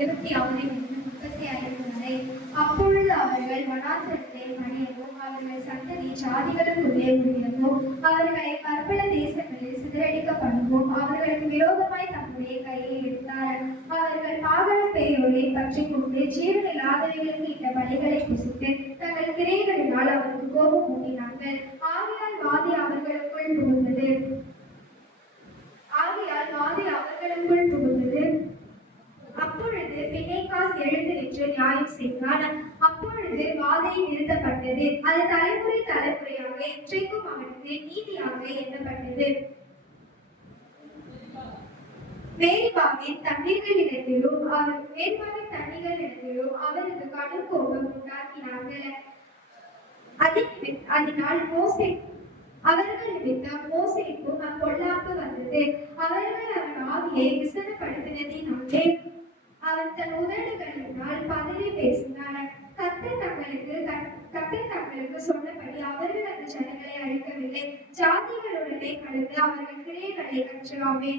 26-35 வரை. அப்பொழுது அவர்கள் வனாந்திரத்தை பணியவும் அவர்கள் சந்ததி ஜாதிகளுக்குள்ளே முடியவும் அவர்களை பற்பல தேசங்களில் சிதறடிக்கப்படவும் அவர்களுக்கு விரோதமாய் தம்முடைய கையை எடுத்தார். அவர்கள் பாகல பேயோரை பற்றி கொண்டு ஜீவனில்லாதவைகளுக்கு இட்ட பலிகளை புசித்து தங்கள் கிரைகளினால் அவருக்கு கோபம் மூட்டினார்கள். ஆகையால் வாதி அவர்களுக்குள் புகுந்தது. அப்பொழுது பினெகாஸ் எழுந்து நின்று நியாயம் செய்தார். அப்பொழுது வாதை நிறுத்தப்பட்டது. அது தலைமுறையாக இன்றைக்கும் அவனுக்கு நீதியாக எண்ணப்பட்டது. மேரிபாவின் தண்ணீர்களிடத்திலும் அவருக்கு கடும் கோபம் உண்டாக்கினார்கள். அதனால் அவர்கள் நிமித்தம் மோசேக்கும் அப்பொல்லாப்பு வந்தது. அவர்கள் அவன் ஆவியை விசனப்படுத்தினதினாலே அவன் தன் உதடுகளினால் பதறி பேசினார். கர்த்தர் தங்களுக்கு சொன்னபடி அவர்கள் அந்த ஜனங்களை அழிக்கவில்லை. ஜாதிகளுடனே கலந்து அவர்கள் கிரியைகளை கற்றாமே.